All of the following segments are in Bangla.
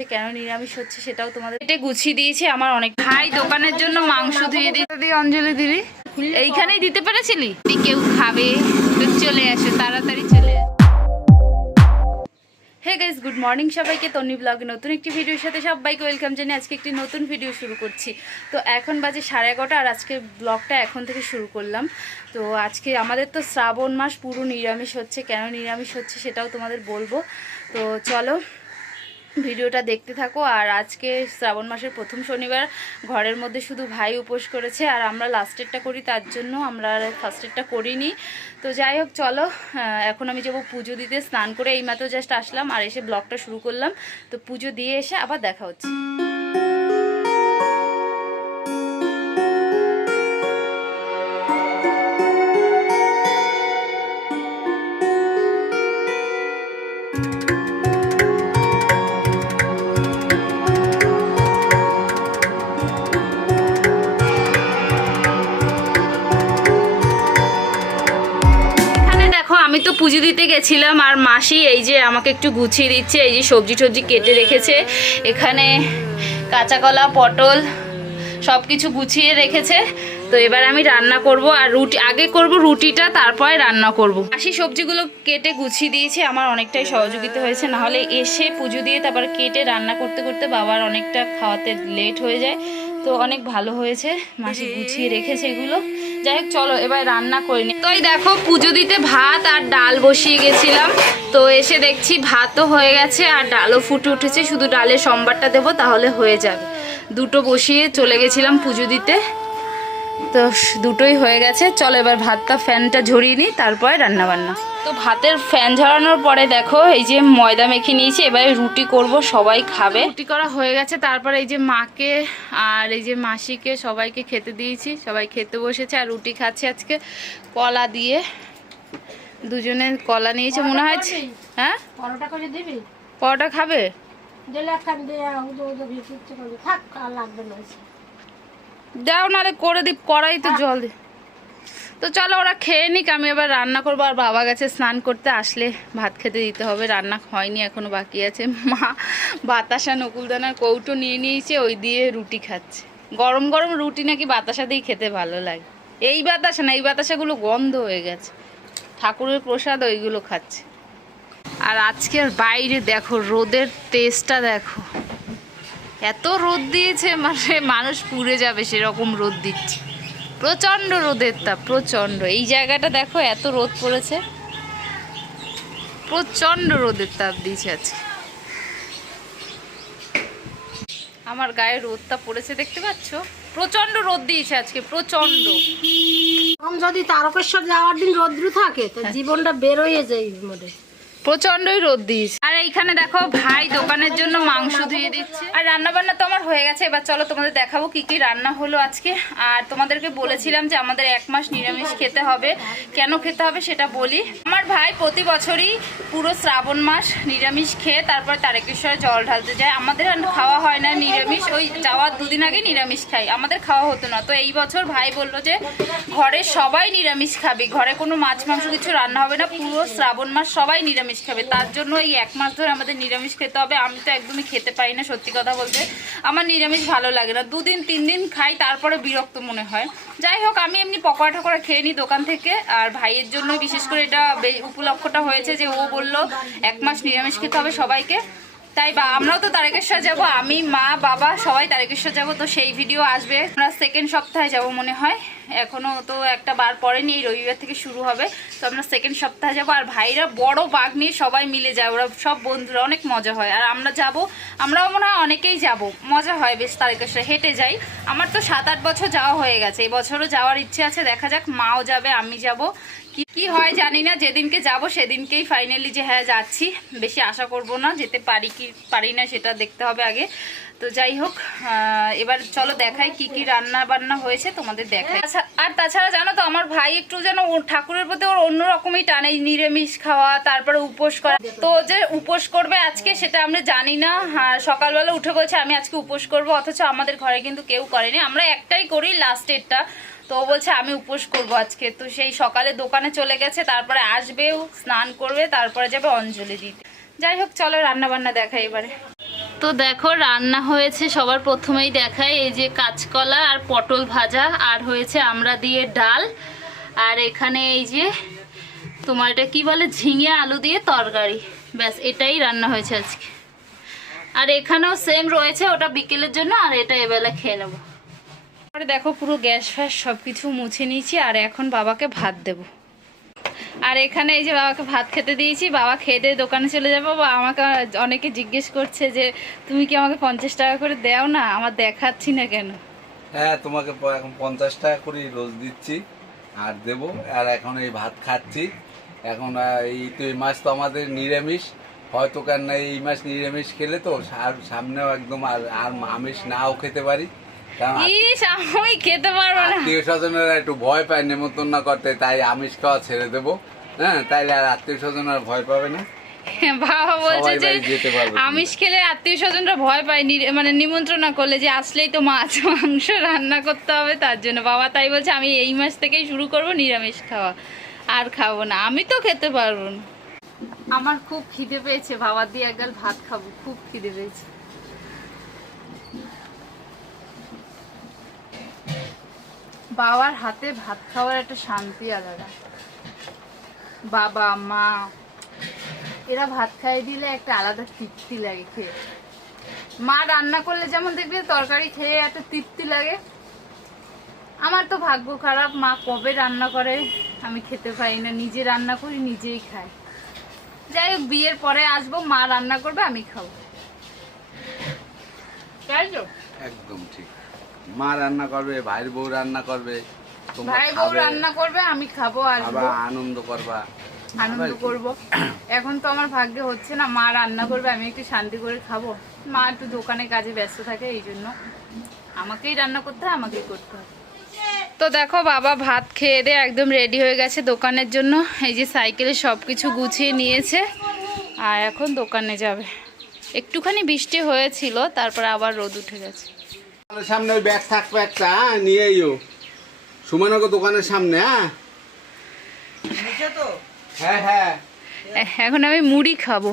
কেন নিরামিষ হচ্ছে সেটাও তোমাদের এটা গুছিয়ে দিয়েছি। আমার অনেক ভাই দোকানের জন্য মাংস ধুয়ে দিয়ে অঞ্জলি দিদি এইখানেই দিতে পেরেছিলি। কেউ খাবে তো চলে আসে, তাড়াতাড়ি চলে আসে। হে গাইস, গুড মর্নিং সবাইকে। তন্নি ব্লগে নতুন একটি ভিডিওর সাথে সবাইকে ওয়েলকাম জানিয়ে আজকে একটি নতুন ভিডিও শুরু করছি। তো এখন বাজে 11:30 আর আজকে ব্লগটা এখন থেকে শুরু করলাম। তো আজকে আমাদের তো শ্রাবণ মাস পুরো নিরামিষ হচ্ছে। কেন নিরামিষ হচ্ছে সেটাও তোমাদের বলবো। তো চলো ভিডিওটা দেখতে থাকো। আর আজকে শ্রাবণ মাসের প্রথম শনিবার, ঘরের মধ্যে শুধু ভাই উপোস করেছে আর আমরা লাস্টেরটা করি, তার জন্য আমরা ফার্স্টেরটা করিনি। তো যাই হোক চলো, এখন আমি যাবো পুজো দিতে। স্নান করে এইমাত্র জাস্ট আসলাম আর এসে ব্লগটা শুরু করলাম। তো পুজো দিয়ে এসে আবার দেখা হচ্ছে। আমি তো পুজো দিতে গেছিলাম আর মাসি এই যে আমাকে একটু গুছিয়ে দিচ্ছে। এই যে সবজি টবজি কেটে রেখেছে, এখানে কাঁচা কলা, পটল সব কিছু গুছিয়ে রেখেছে। তো এবার আমি রান্না করব আর রুটি আগে করব, রুটিটা তারপরে রান্না করব। মাসি সবজিগুলো কেটে গুছিয়ে দিয়েছে, আমার অনেকটাই সহযোগিতা হয়েছে। নাহলে এসে পুজো দিয়ে তারপর কেটে রান্না করতে করতে বাবার অনেকটা খাওয়াতে লেট হয়ে যায়। তো অনেক ভালো হয়েছে, মাসি গুছিয়ে রেখেছে এগুলো। যাই হোক চলো এবার রান্না করিনি। তো এই দেখো পুজো দিতে ভাত আর ডাল বসিয়ে গেছিলাম। তো এসে দেখছি ভাতও হয়ে গেছে আর ডালও ফুটে উঠেছে। শুধু ডালের সম্বারটা দেবো তাহলে হয়ে যাবে। দুটো বসিয়ে চলে গেছিলাম পুজো দিতে, তো দুটোই হয়ে গেছে। চলো এবার ভাতটা ফ্যানটা ঝরিয়ে নিই, তারপরে রান্না বান্না। তো ভাতের ফ্যান ঝরানোর পরে দেখো এই যে ময়দা মেখে নিয়েছি, এবারে রুটি করব, সবাই খাবে। রুটি করা হয়ে গেছে, তারপরে এই যে মাকে আর এই যে মাসিকে সবাইকে খেতে দিয়েছি। সবাই খেতে বসেছে আর রুটি খাচ্ছে আজকে কলা দিয়ে। দুজনে কলা নিয়েছে মনে হয়। হ্যাঁ পরোটা করে দিবি? পরোটা খাবে? দাও নাহলে করে দিই, কড়াই তো জল দি। তো চলো ওরা খেয়ে নিক, আমি এবার রান্না করবো। আর বাবা গেছে স্নান করতে, আসলে ভাত খেতে দিতে হবে। রান্না হয়নি, এখনো বাকি আছে। মা বাতাসা নকুলদানার কৌটো নিয়ে নিয়েছে, ওই দিয়ে রুটি খাচ্ছে। গরম গরম রুটি নাকি বাতাসা দিয়ে খেতে ভালো লাগে। এই বাতাসা না, এই বাতাসাগুলো গন্ধ হয়ে গেছে। ঠাকুরের প্রসাদ ওইগুলো খাচ্ছে। আর আজকের বাইরে দেখো রোদের তেজটা দেখো, এত রোদ দিয়েছে মানে মানুষ পুড়ে যাবে সেরকম রোদ দিচ্ছে। প্রচণ্ড রোদের তাপ, প্রচণ্ড। এই জায়গাটা দেখো এত রোদ পড়েছে, প্রচণ্ড রোদের তাপ দিয়েছে আজকে। আমার গায়ে রোদটা পড়েছে দেখতে পাচ্ছ, প্রচণ্ড রোদ দিয়েছে আজকে, প্রচণ্ড। যদি তারকেশ্বর যাওয়ার দিন রোদ্রু থাকে তো জীবনটা বের হয়ে যায় মোটে, প্রচন্ডই রোদ দিয়েছে। আর এইখানে দেখো ভাই দোকানের জন্য মাংস ধুয়ে দিচ্ছে। আর রান্না বান্না তো আমার হয়ে গেছে। এবার চলো তোমাদের দেখাবো কি কি রান্না হলো আজকে। আর তোমাদেরকে বলেছিলাম যে আমাদের 1 মাস নিরামিষ খেতে হবে। কেন খেতে হবে সেটা বলি। আমার ভাই প্রতি বছরই পুরো শ্রাবণ মাস নিরামিষ খেয়ে তারপর তারকেশ্বরে জল ঢালতে যায়। আমাদের খাওয়া হয় না নিরামিষ, ওই যাওয়ার 2 দিন আগে নিরামিষ খাই, আমাদের খাওয়া হতো না। তো এই বছর ভাই বললো যে ঘরের সবাই নিরামিষ খাবে, ঘরে কোনো মাছ মাংস কিছু রান্না হবে না, পুরো শ্রাবণ মাস সবাই নিরামিষ খাবে। তার জন্য এই 1 মাস ধরে আমাদের নিরামিষ খেতে হবে। আমি তো একদমই খেতে পারি না, সত্যি কথা বলতে আমার নিরামিষ ভালো লাগে না। 2 দিন 3 দিন খাই, তারপরে বিরক্ত মনে হয়। যাই হোক আমি এমনি পকোড়া ঠকোড়া খেয়ে নিই দোকান থেকে। আর ভাইয়ের জন্য বিশেষ করে এটা উপলক্ষটা হয়েছে যে ও বললো 1 মাস নিরামিষ খেতে হবে সবাইকে। তাই বা আমরাও তো তারকেশ্বর যাব, আমি মা বাবা সবাই তারকেশ্বর যাব। তো সেই ভিডিও আসবে, আমরা 2nd সপ্তাহে যাব মনে হয়। এখনো তো একটা বার পরেনি, এই রবিবার থেকে শুরু হবে। তো আমরা 2nd সপ্তাহে যাব। আর ভাইরা বড় বাঘ নিয়ে সবাই মিলে যায়, ওরা সব বন্ধুরা, অনেক মজা হয়। আর আমরা যাব, আমরাও মনে হয় অনেকেই যাব, মজা হয় বেশ। তারকেশ্বর হেঁটে যাই। আমার তো 7-8 বছর যাওয়া হয়ে গেছে, এই বছরও যাওয়ার ইচ্ছে আছে। দেখা যাক, মাও যাবে, আমি যাব, কি হয় জানি না। যেদিনকে যাব সেদিনকেই ফাইনালি যে হ্যাঁ যাচ্ছি। বেশি আশা করব না, যেতে পারি কি পারি না সেটা দেখতে হবে আগে। তো যাই হোক এবার চলো দেখাই কি কি রান্না বান্না হয়েছে, তোমাদের দেখাই। আর তাছাড়া জানো তো আমার ভাই একটু যেন ঠাকুরের প্রতি ওর অন্যরকমই টানে, নিরামিষ খাওয়া, তারপরে উপোস করা। তো যে উপোস করবে আজকে সেটা আমরা জানি না। সকালবেলা উঠে বলছে আমি আজকে উপোস করব, অথচ আমাদের ঘরে কিন্তু কেউ করেনি, আমরা একটাই করি লাস্টেরটা। তো বলছে আমি উপোস করব আজকে। তো সেই সকালে দোকানে চলে গেছে, তারপরে আসবেও, স্নান করবে, তারপরে যাবে অঞ্জলি দিতে। যাই হোক চলো রান্না বান্না দেখাই এবারে। তো দেখো রান্না হয়েছে, সবার প্রথমেই দেখায় এই যে কাঁচকলা আর পটল ভাজা, আর হয়েছে আমরা দিয়ে ডাল, আর এখানে এই যে তোমার এটা কি বলে ঝিঙে আলু দিয়ে তরকারি, ব্যাস এটাই রান্না হয়েছে আজকে। আর এখানেও সেম রয়েছে, ওটা বিকেলের জন্য, আর এটা এবেলা খেয়ে নেবো। পরে দেখো পুরো গ্যাস ফ্যাস সব কিছু মুছে নিয়েছি, আর এখন বাবাকে ভাত দেব। আর এখানে এই যে বাবাকে ভাত খেতে দিয়েছি, বাবা খেয়ে দিয়ে দোকানে চলে যাবো। বা আমাকে অনেকে জিজ্ঞেস করছে যে তুমি কি আমাকে 50 টাকা করে দাও না, আমার দেখাচ্ছি না কেন? হ্যাঁ, তোমাকে এখন 50 টাকা করে রোজ দিচ্ছি আর দেব। আর এখন এই ভাত খাচ্ছি। এখন এই মাস তো আমাদের নিরামিষ, হয়তো কেন এই মাস নিরামিষ খেলে তো সামনেও একদম আর আমিষ নাও খেতে পারি, কারণ আমি খেতে পারবো না। আত্মীয় স্বজনেরা একটু ভয় পায় নেমন্তন্ন করতে, তাই আমিষ খাওয়া ছেড়ে দেবো। হ্যাঁ, তাইলে আর আত্মীয় স্বজনরা ভয় পাবে না। বাবা বলছে যে যেতে পারবে, আমিষ খেলে আত্মীয় স্বজনরা ভয় পায়, মানে নিমন্ত্রণ না করলে, যে আসলেই তো মাছ মাংস রান্না করতে হবে, তার জন্য বাবা তাই বলছে আমি এই মাস থেকেই শুরু করব নিরামিষ খাওয়া, আর খাবো না। আমি তো খেতে পারবো না। আমার খুব খিদে পেয়েছে, বাবা দিয়ে এক গাল ভাত খাবো, খুব খিদে পেয়েছে। বাবার হাতে ভাত খাওয়ার একটা শান্তি আলাদা। বাবা মা এরা ভাত খাইয়ে দিলে একটা আলাদা তৃপ্তি লাগে খেয়ে। মা রান্না করলে যেমন দেখবে তরকারি খেয়ে একটা তৃপ্তি লাগে, আমার তো ভাগ্য খারাপ, মা কবে রান্না করে আমি খেতে পাই না, নিজে রান্না করি নিজেই খাই। যাই হোক, বিয়ের পরে আসবো, মা রান্না করবে আমি খাবো, তাই তো? একদম ঠিক। মা রান্না করবে, ভাইয়ের বউ রান্না করবে, ভাই বউ রান্না করবে, আমি খাবো, আসবো, আনন্দ করবা, আনন্দ করব। এখন তো আমার ভাগ্যে হচ্ছে না, মা রান্না করবে, আমি একটু শান্তি করে খাবো। মা একটু দোকানে কাজে ব্যস্ত থাকে, এই জন্য আমাকেই রান্না করতে হয়, আমাকেই করতে হয়। তো দেখো বাবা ভাত খেয়ে দিয়ে একদম রেডি হয়ে গেছে দোকানের জন্য। এই যে সাইকেলে সব কিছু গুছিয়ে নিয়েছে, আর এখন দোকানে যাবে। একটুখানি বৃষ্টি হয়েছিল, তারপর আবার রোদ উঠে গেছে। সামনে ওই ব্যাগ থাকবে একটা, নিয়ে আইও সুমনগর দোকানের সামনে। হ্যাঁ হ্যাঁ, এখন আমি মুড়ি খাবো।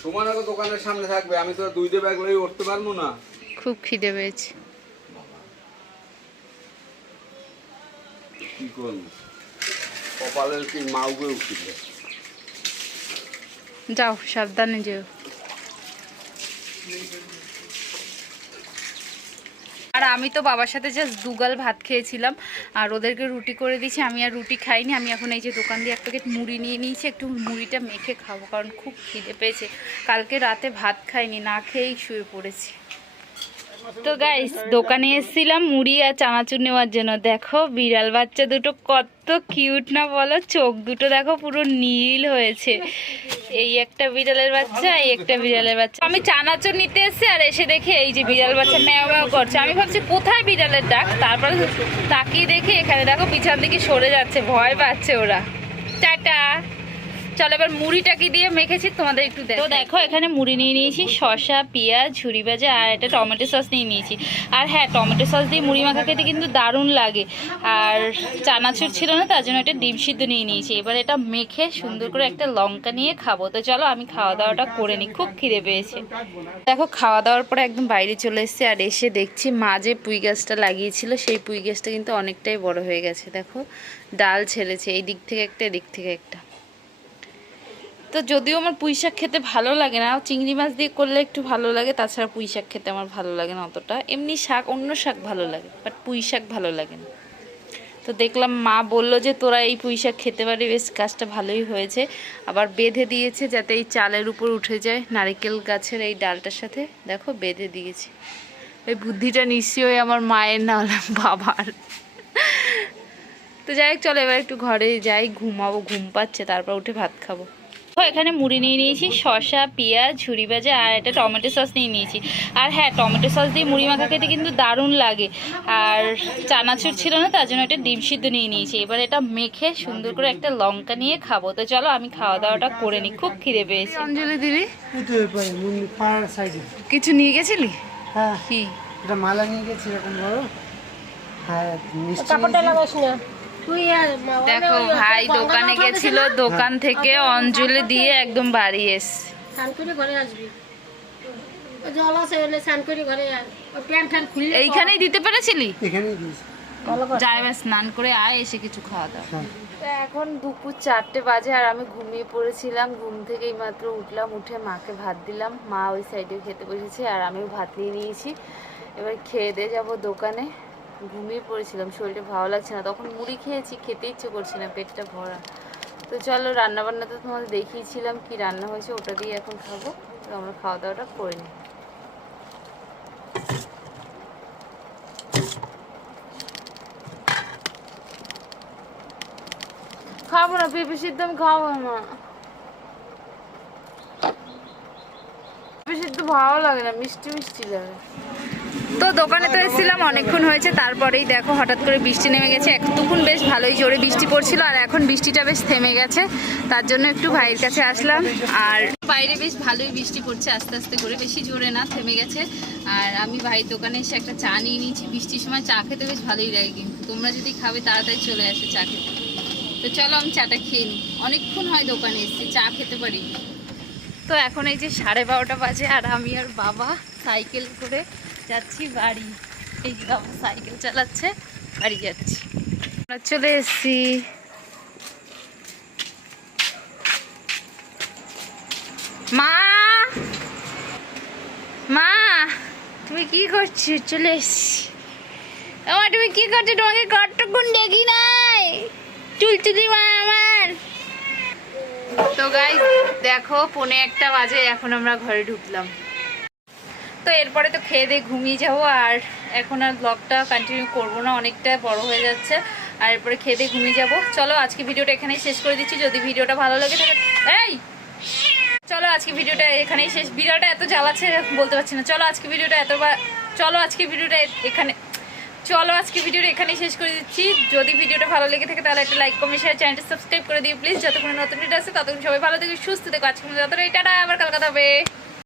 সুমনগর দোকানের সামনে থাকবে, আমি তো 2 ব্যাগ লই উঠতে পারবো না, খুব খিদে পেয়েছে। কি করবো, কপালের কি মাউকে উঠছিল। যাও সাবধানে যেও। আর আমি তো বাবার সাথে জাস্ট 2 গাল ভাত খেয়েছিলাম, আর ওদেরকে রুটি করে দিয়েছি। আমি আর রুটি খাইনি, আমি এখন এই যে দোকান দিয়ে 1 প্যাকেট মুড়ি নিয়ে নিয়েছি, একটু মুড়িটা মেখে খাবো, কারণ খুব খিদে পেয়েছে। কালকে রাতে ভাত খাইনি, না খেয়েই শুয়ে পড়েছি। তো গাইস, দোকানে এসেছিলাম মুড়ি আর চানাচুর নেওয়ার জন্য। দেখো বিড়াল বাচ্চা দুটো কত কিউট না বলো, চোখ দুটো দেখো পুরো নীল হয়েছে। এই একটা বিড়ালের বাচ্চা, এই একটা বিড়ালের বাচ্চা। আমি চানাচুর নিতে এসেছি, আর এসে দেখি এই যে বিড়াল বাচ্চা ম্যাও ম্যাও করছে। আমি ভাবছি কোথায় বিড়ালের ডাক, তারপরে তাকিয়ে দেখি এখানে দেখো পিছন দিকে সরে যাচ্ছে, ভয় পাচ্ছে ওরা। টাটা। চলো এবার মুড়িটা কি দিয়ে মেখেছি তোমাদের একটু দেখো। তো দেখো এখানে মুড়ি নিয়ে নিয়েছি, শসা, পেঁয়াজ, ঝুরি ভাজা, আর একটা টমেটো সস নিয়ে নিয়েছি। আর হ্যাঁ, টমেটো সস দিয়ে মুড়ি মাখা খেতে কিন্তু দারুণ লাগে। আর চানাচুর ছিল না, তার জন্য একটা ডিম সিদ্ধ নিয়ে নিয়েছি। এবার এটা মেখে সুন্দর করে একটা লঙ্কা নিয়ে খাবো। তো চলো আমি খাওয়া দাওয়াটা করে নিই, খুব খিদে পেয়েছে। দেখো খাওয়া দাওয়ার পরে একদম বাইরে চলে এসেছি, আর এসে দেখছি মা যে পুঁই গাছটা লাগিয়েছিল, সেই পুঁই গাছটা কিন্তু অনেকটাই বড় হয়ে গেছে। দেখো ডাল ছেড়েছে, এই দিক থেকে একটা, এদিক থেকে একটা। তো যদিও আমার পুঁই শাক খেতে ভালো লাগে না, চিংড়ি মাছ দিয়ে করলে একটু ভালো লাগে, তাছাড়া পুঁই শাক খেতে আমার ভালো লাগে না অতটা। এমনি শাক, অন্য শাক ভালো লাগে, বাট পুঁই শাক ভালো লাগে না। তো দেখলাম মা বললো যে তোরা এই পুঁই শাক খেতে পারি, বেশ গাছটা ভালোই হয়েছে। আবার বেঁধে দিয়েছে যাতে এই চালের উপর উঠে যায়, নারকেল গাছের এই ডালটার সাথে দেখো বেঁধে দিয়েছে। ওই বুদ্ধিটা নিশ্চয়ই আমার মায়ের, না হলে বাবার। তো যাই হোক, চলো এবার একটু ঘরে যাই, ঘুমাবো, ঘুম পাচ্ছে, তারপর উঠে ভাত খাবো। এখানে মুড়ি নিয়ে নিয়েছি, শসা, পেঁয়াজ, ঝুরি ভাজা, আর একটা টমেটো সস নিয়ে নিয়েছি। আর হ্যাঁ, টমেটো সস দিয়ে মুড়ি মাখা খেতে কিন্তু দারুণ লাগে। আর চানাচুর ছিল না, তার জন্য একটা ডিম সিদ্ধ নিয়ে নিয়েছি। এবার এটা মেখে সুন্দর করে একটা লঙ্কা নিয়ে খাবো। তো চলো আমি খাওয়া দাওয়াটা করে নিই, খুব খিদে পেয়েছে। অঞ্জলি দিদি কিছু নিয়ে গেছিলি? হ্যাঁ, কি এটা মালা নিয়ে গেছি এরকম বড়। হ্যাঁ, কাপড়টা লাগাস না তুই। আর দেখো ভাই দোকানে গেছিল, দোকান থেকে অঞ্জলি দিয়ে একদম বাড়ি এসে ঘরে আসবি। জল আছে এলে স্নান করে ঘরে প্যান্ট ফ্যান খুলে এইখানেই দিতে পেরেছিলি? এখানেই দিয়েছি। যাই এবার স্নান করে আয়, এসে কিছু খাওয়া দাওয়া। তো এখন দুপুর 4টে বাজে আর আমি ঘুমিয়ে পড়েছিলাম। ঘুম থেকে এই মাত্র উঠলাম, উঠে মাকে ভাত দিলাম। মা ওই সাইডে খেতে বসেছে আর আমিও ভাত নিয়ে নিয়েছি। এবার খেয়ে দিয়ে যাবো দোকানে। ঘুমিয়ে পড়েছিলাম, শরীরটা ভালো লাগছে না, তখন মুড়ি খেয়েছি, খেতে ইচ্ছে করছে না, পেটটা ভরা। তো চলো, রান্নাবান্না তো তোমাদের দেখিয়েছিলাম কি রান্না হয়েছে, ওটা দিয়ে এখন খাবো। তো আমরা খাওয়া দাওয়াটা করে নিই। খাবো না, পেঁপে সিদ্ধ আমি খাবো না। পেঁপে সিদ্ধ ভালো লাগে না, মিষ্টি মিষ্টি লাগে। তো দোকানে তো এসেছিলাম, অনেকক্ষণ হয়েছে, তারপরেই দেখো হঠাৎ করে বৃষ্টি নেমে গেছে। এতক্ষণ বেশ ভালোই জোরে বৃষ্টি পড়ছিল আর এখন বৃষ্টিটা বেশ থেমে গেছে, তার জন্য একটু ভাইয়ের কাছে আসলাম। আর বাইরে বেশ ভালোই বৃষ্টি পড়ছে আস্তে আস্তে করে, বেশি জোরে না, থেমে গেছে। আর আমি ভাইয়ের দোকানে এসে একটা চা নিয়ে নিয়েছি। বৃষ্টির সময় চা খেতে বেশ ভালোই লাগে, কিন্তু তোমরা যদি খাবে তাড়াতাড়ি চলে আসে চা খেতে। তো চলো আমি চাটা খেয়ে নিই, অনেকক্ষণ হয় দোকানে এসেছি, চা খেতে পারি। তো এখন এই যে 12:30 বাজে আর আমি আর বাবা সাইকেল করে যাচ্ছি বাড়ি। এই যে বাবা সাইকেল চালাচ্ছে, বাড়ি যাচ্ছি। আমরা চলে এসেছি। মা, মা তুমি কি করছো? চলে এসছি। আমার তুমি কি করছো? তোমাকে কতক্ষণ দেখি নাই, চুলচুলি মা আমার। তো গাইস দেখো 1:45 বাজে, এখন আমরা ঘরে ঢুকলাম। তো এরপরে তো খেয়ে দিয়ে ঘুমিয়ে যাবো, আর এখন আর ব্লগটা কন্টিনিউ করবো না, অনেকটা বড় হয়ে যাচ্ছে। আর এরপরে খেয়ে দিয়ে ঘুমিয়ে যাবো। চলো আজকে ভিডিওটা এখানেই শেষ করে দিচ্ছি। যদি ভিডিওটা ভালো লাগে থাকে, এই চলো আজকে ভিডিওটা এখানেই শেষ। ভিডিওটা এত জ্বালাচ্ছে বলতে পারছি না। চলো আজকে ভিডিওটা এখানেই শেষ করে দিচ্ছি। যদি ভিডিওটা ভালো লেগে থাকে তাহলে একটা লাইক, কমেন্ট, শেয়ার, চ্যানেলটা সাবস্ক্রাইব করে দিও প্লিজ। যতক্ষণ নতুন ভিডিও আছে ততক্ষণ সবাই ভালো থেকে সুস্থ থেকো। আজকে মতো যতটা, টাটা, আবার কাল কথা হবে।